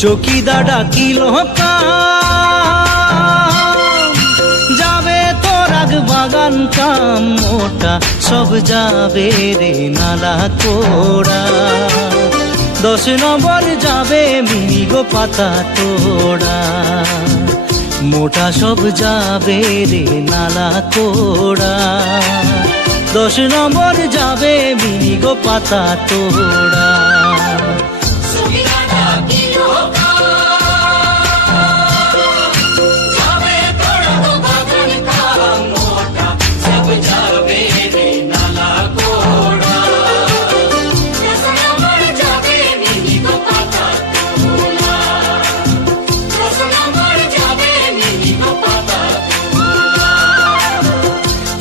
চকিদার ডাকিল যাবে তোর আগ বাগান কাম মোটা সব যাবে রে নালা কোড়া 10 নম্বর যাবে মিনি গো পাতা তোড়া মোটা সব যাবে রে নালা কোড়া 10 নম্বর যাবে মিনি গো পাতা তোড়া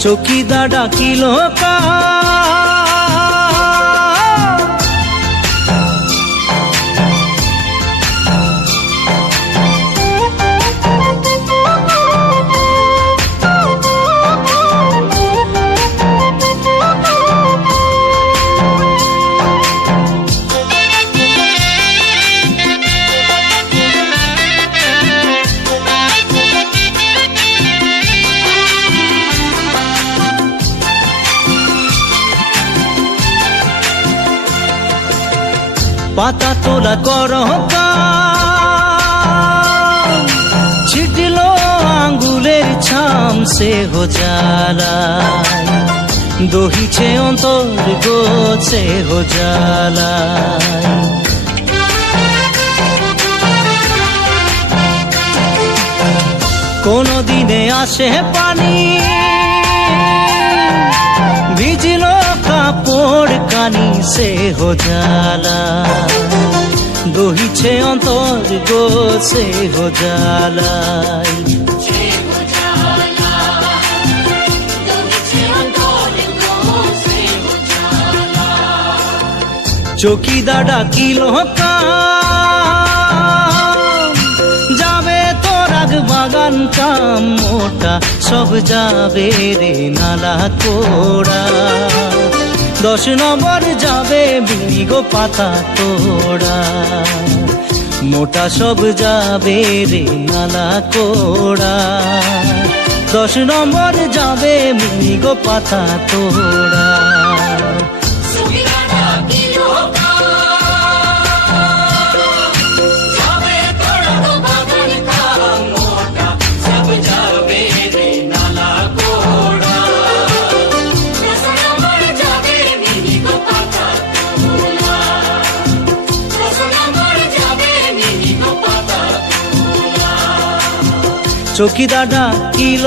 চকিদার ডাকিল পাতা তোলা কর ছিটলো আঙ্গুলের ছাম সে হো জ্বালায় দহিছে অন্তর গোছে হো জ্বালায় কোনো দিনে আসে পানি ভিজিল কাপড় কানি সে হো জ্বালা দহিছে অন্তর গো সে হো জ্বালাই চকিদার ডাকিল যাবে তোর আগ বাগান কাম মোটা সব যাবে রে নালা কোড়া 10 নম্বর যাবে বিনি গো পাতা তোড়া মোটা সব যাবে রে নালা কোড়া 10 নম্বর যাবে বিনি গো পাতা তোড়া চকিদার ডাকিল